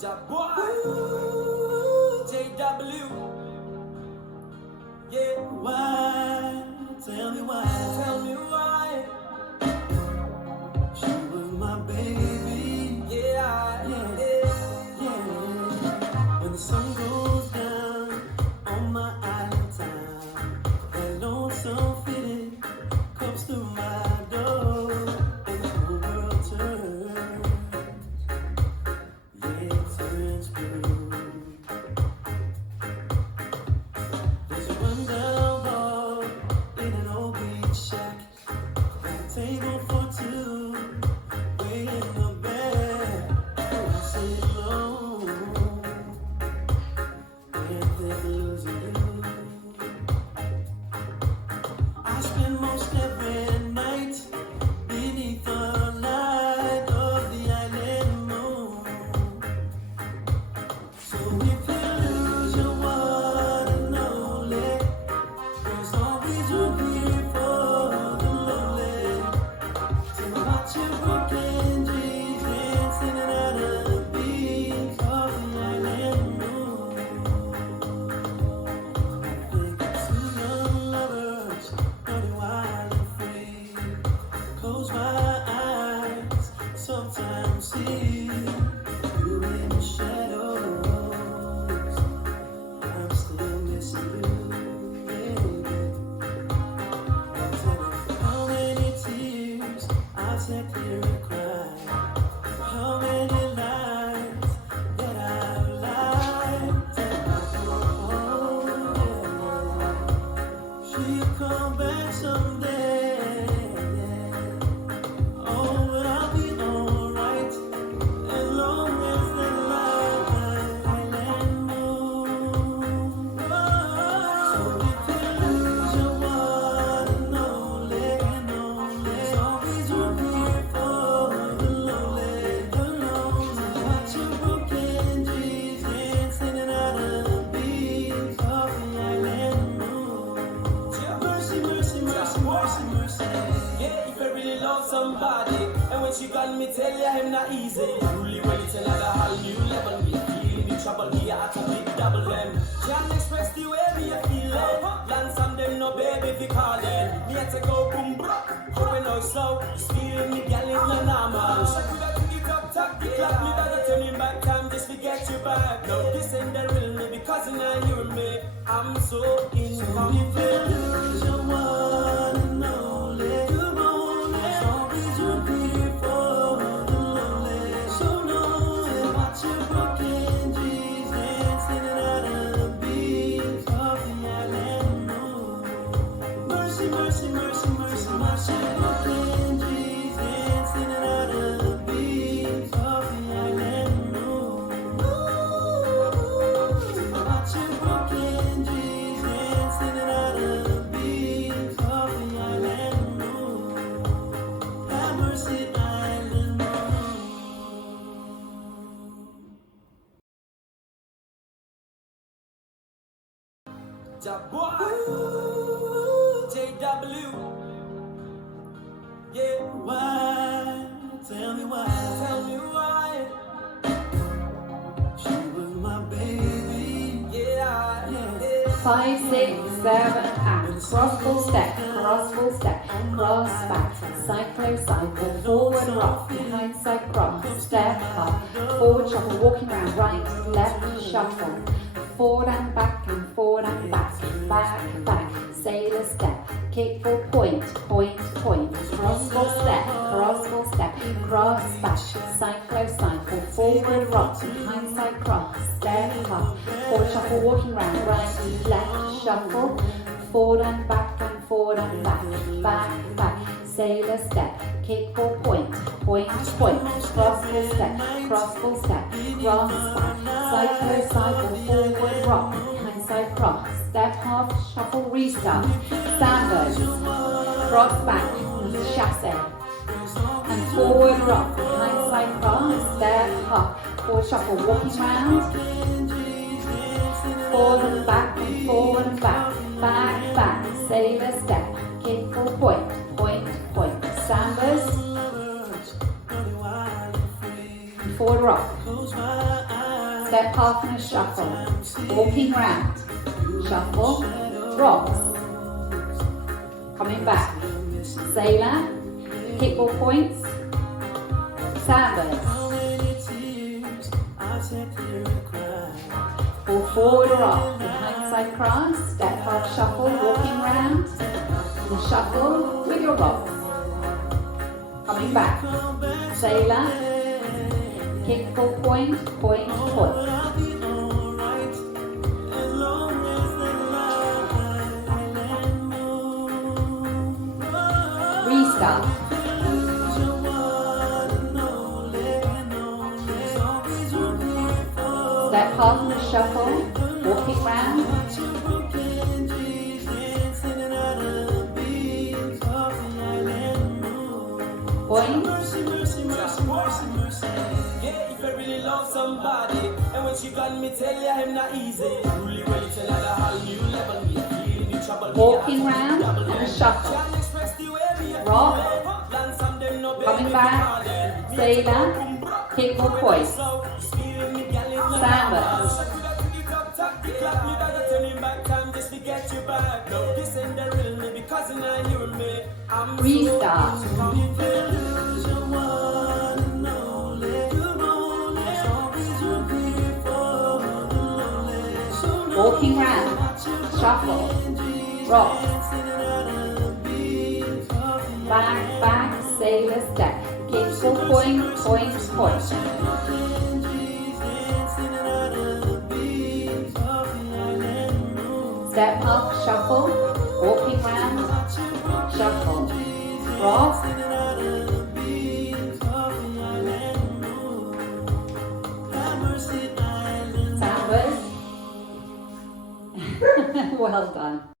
That boy, JW. Yeah, why? Tell me why. Tell me why. She was my baby. Yeah, yeah. When the sun goes down on my island town, that lonesome feeling comes through my door, and the whole world turns. Yeah, it turns blue. There's a rundown bar in an old beach shack, with a table for two, way in the back. I sit alone and think losing you. I spend most every night beneath the light of the island moon. So if you lose your one and only, there's always room here for the lonely. To watch your broken dreams dancing out of the beams of the island moon. I think of two young lovers running wild and free. Close my eyes, sometimes see you in the shadows. I'm still missing you, baby. I'll tell you how many tears I've sat here and cried. How many lies that I've lied and she'll come back someday. Oh, but I'll be alright as long as they light my island moon. So if you lose your one and only, there's always room here for the lonely. To watch your broken dreams dancing out of the beams of the island moon. Mercy, mercy, mercy, mercy, mercy. Yeah, if I really love somebody, and when she got me, tell ya him not easy. Really ready to like a whole new level. Me feeling the trouble here at a big double M. Can't express the way me a feeling. Land some them no baby if you call them. Me had to go boom bro. Going out slow, just feeling me gal in the normal. Wish I could have took it up, tap the clock. Me better turn it back time just to get you back. No, this ain't the real me because now you and me. I'm so in love. If you lose your one and only, there's always room here for the lonely. So lonely, watch your broken dreams dancing out of the beams of the island moon. Mercy, mercy, mercy, mercy, watch your broken dreams dancing out of the beams of the island moon. Watch your broken dreams dancing out of the beams of the island moon. Have mercy, island moon. That boy, JW. Yeah, why? Tell me why. Tell me why. She was my baby. Yeah. 5, 6, 7, and cross full step, cross back, cycle, forward rock, behind side cross, step up, forward shuffle, walking round, right, left, shuffle, forward and back, back, sailor step, kick for point, cross full step, cross back, cycle, forward rock, behind side cross, step up, forward shuffle, walking round, right, left, shuffle, forward and back, back, sailor step, kick for point, cross full step, cross back, cycle, forward rock, behind side cross, step half, shuffle, restart, sandwich, cross back, chasse, and forward rock, behind side cross, step half, forward shuffle, walking round, forward and back, sailor step, kick for point, sandwich, forward rock. step half and a shuffle, walking round, shuffle, rocks, coming back, sailor, kickball points, sanders, pull forward or up, behind side cross, step half shuffle, walking round, and shuffle with your rocks, coming back, sailor, kickball point, point, point. Restart. Step half and a shuffle, walking round. Point. Yeah, if I really love somebody, and when she got me tell you I'm not easy. Really ready to let a whole new level be feeling the trouble. Walking round and a shuffle. Rock. Coming back. Sailor. Kickball point. Sanders. Restart. Walking round, shuffle, rock, back, back, sailor step, kickball point, point, point. Step up, shuffle, walking round, shuffle, rock, sanders. Well done.